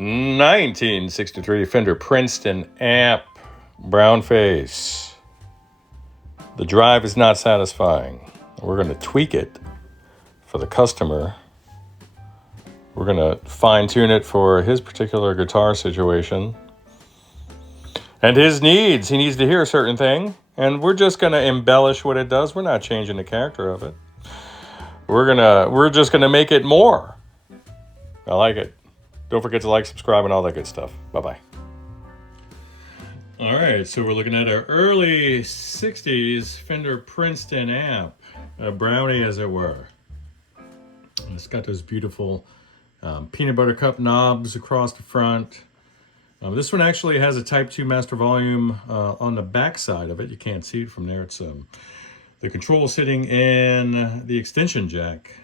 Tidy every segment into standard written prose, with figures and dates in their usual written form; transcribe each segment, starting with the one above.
1963 Fender Princeton amp, brown face. The drive is not satisfying. We're going to tweak it for the customer. We're going to fine tune it for his particular guitar situation and his needs. He needs to hear a certain thing, and we're just going to embellish what it does. We're not changing the character of it. We're just going to make it more. I like it. Don't forget to like, subscribe, and all that good stuff. Bye-bye. All right, so we're looking at our early 60s Fender Princeton amp, a brownie as it were. It's got those beautiful peanut butter cup knobs across the front. This one actually has a Type 2 master volume on the back side of it. You can't see it from there. It's the control sitting in the extension jack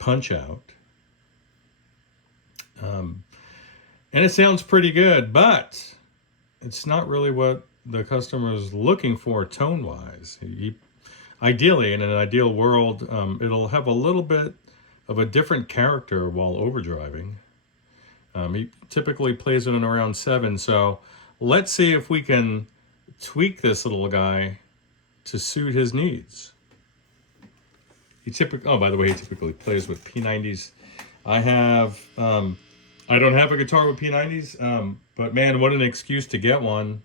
punch out. And it sounds pretty good, but it's not really what the customer is looking for tone-wise. Ideally, in an ideal world, it'll have a little bit of a different character while overdriving. He typically plays it in around 7, so let's see if we can tweak this little guy to suit his needs. Oh, by the way, he typically plays with P90s. I don't have a guitar with P90s, but man, what an excuse to get one.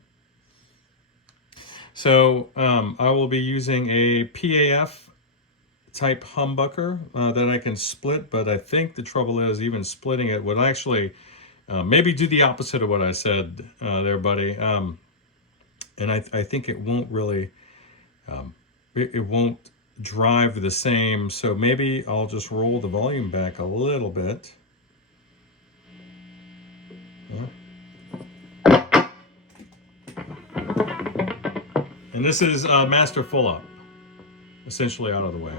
So I will be using a PAF type humbucker that I can split, but I think the trouble is even splitting it would actually maybe do the opposite of what I said there, buddy. And I think it won't really, it won't drive the same. So maybe I'll just roll the volume back a little bit. And this is master full up, essentially out of the way.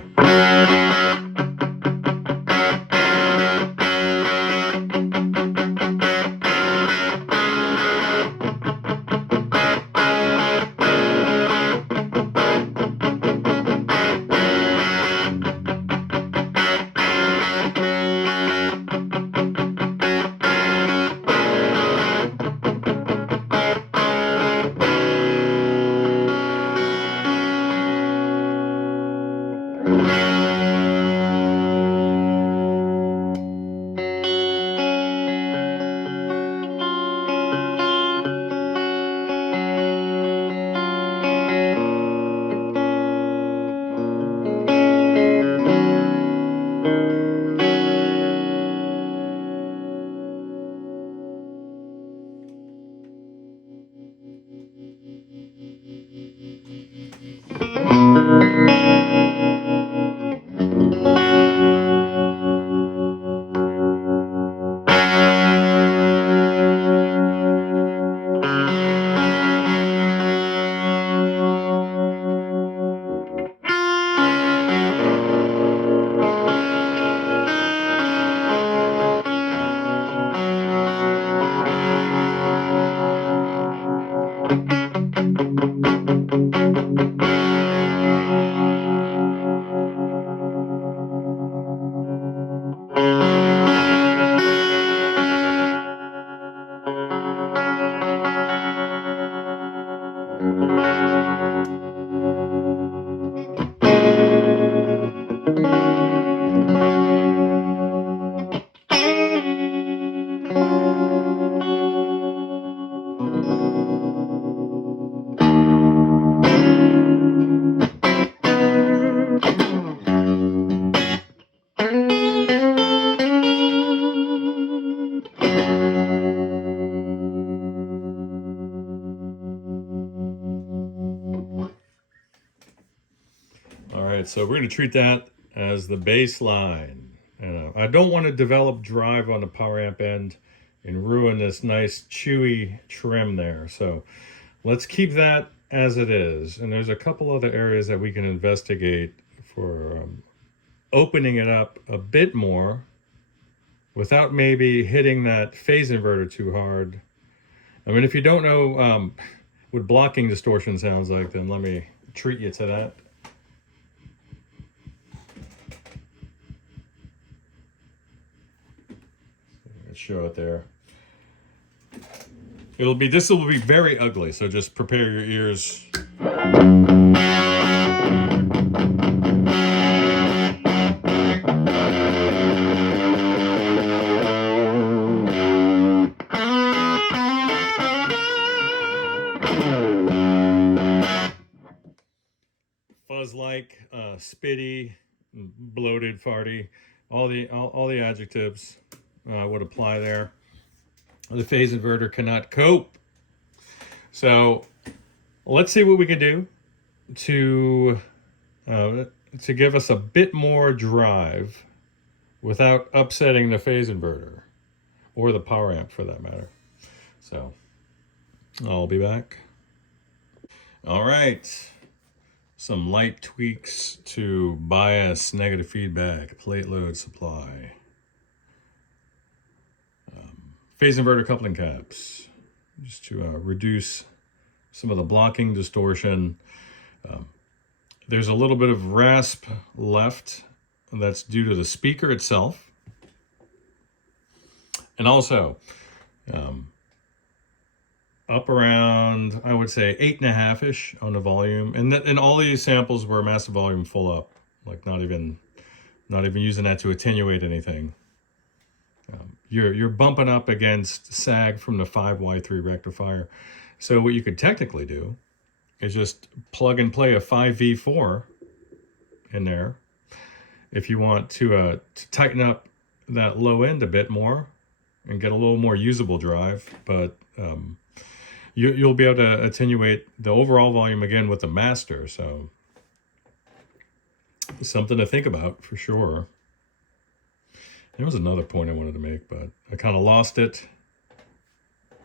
So we're going to treat that as the bass line. I don't want to develop drive on the power amp end and ruin this nice chewy trim there. So let's keep that as it is. And there's a couple other areas that we can investigate for opening it up a bit more without maybe hitting that phase inverter too hard. I mean, if you don't know what blocking distortion sounds like, then let me treat you to that. Let's show it there. This will be very ugly, so just prepare your ears. Fuzz-like, spitty, bloated, farty, all the adjectives would apply there. The phase inverter cannot cope. So let's see what we can do to give us a bit more drive without upsetting the phase inverter or the power amp for that matter. So I'll be back. All right. Some light tweaks to bias negative feedback, plate load supply. Phase inverter coupling caps, just to reduce some of the blocking distortion. There's a little bit of rasp left, and that's due to the speaker itself. And also, up around, I would say 8.5-ish on the volume. And all these samples were massive volume full up, like not even using that to attenuate anything. You're bumping up against sag from the 5Y3 rectifier. So what you could technically do is just plug and play a 5V4 in there if you want to tighten up that low end a bit more and get a little more usable drive. But you'll be able to attenuate the overall volume again with the master. So something to think about for sure. There was another point I wanted to make, but I kind of lost it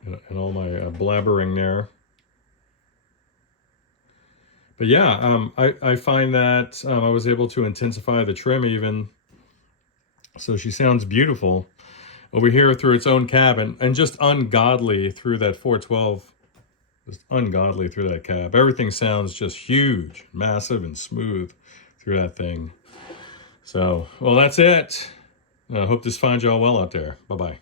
in all my blabbering there. But yeah, I find that I was able to intensify the trim even. So she sounds beautiful over here through its own cab, and just ungodly through that 412. Just ungodly through that cab. Everything sounds just huge, massive, and smooth through that thing. So, well, that's it. I hope this finds y'all well out there. Bye-bye.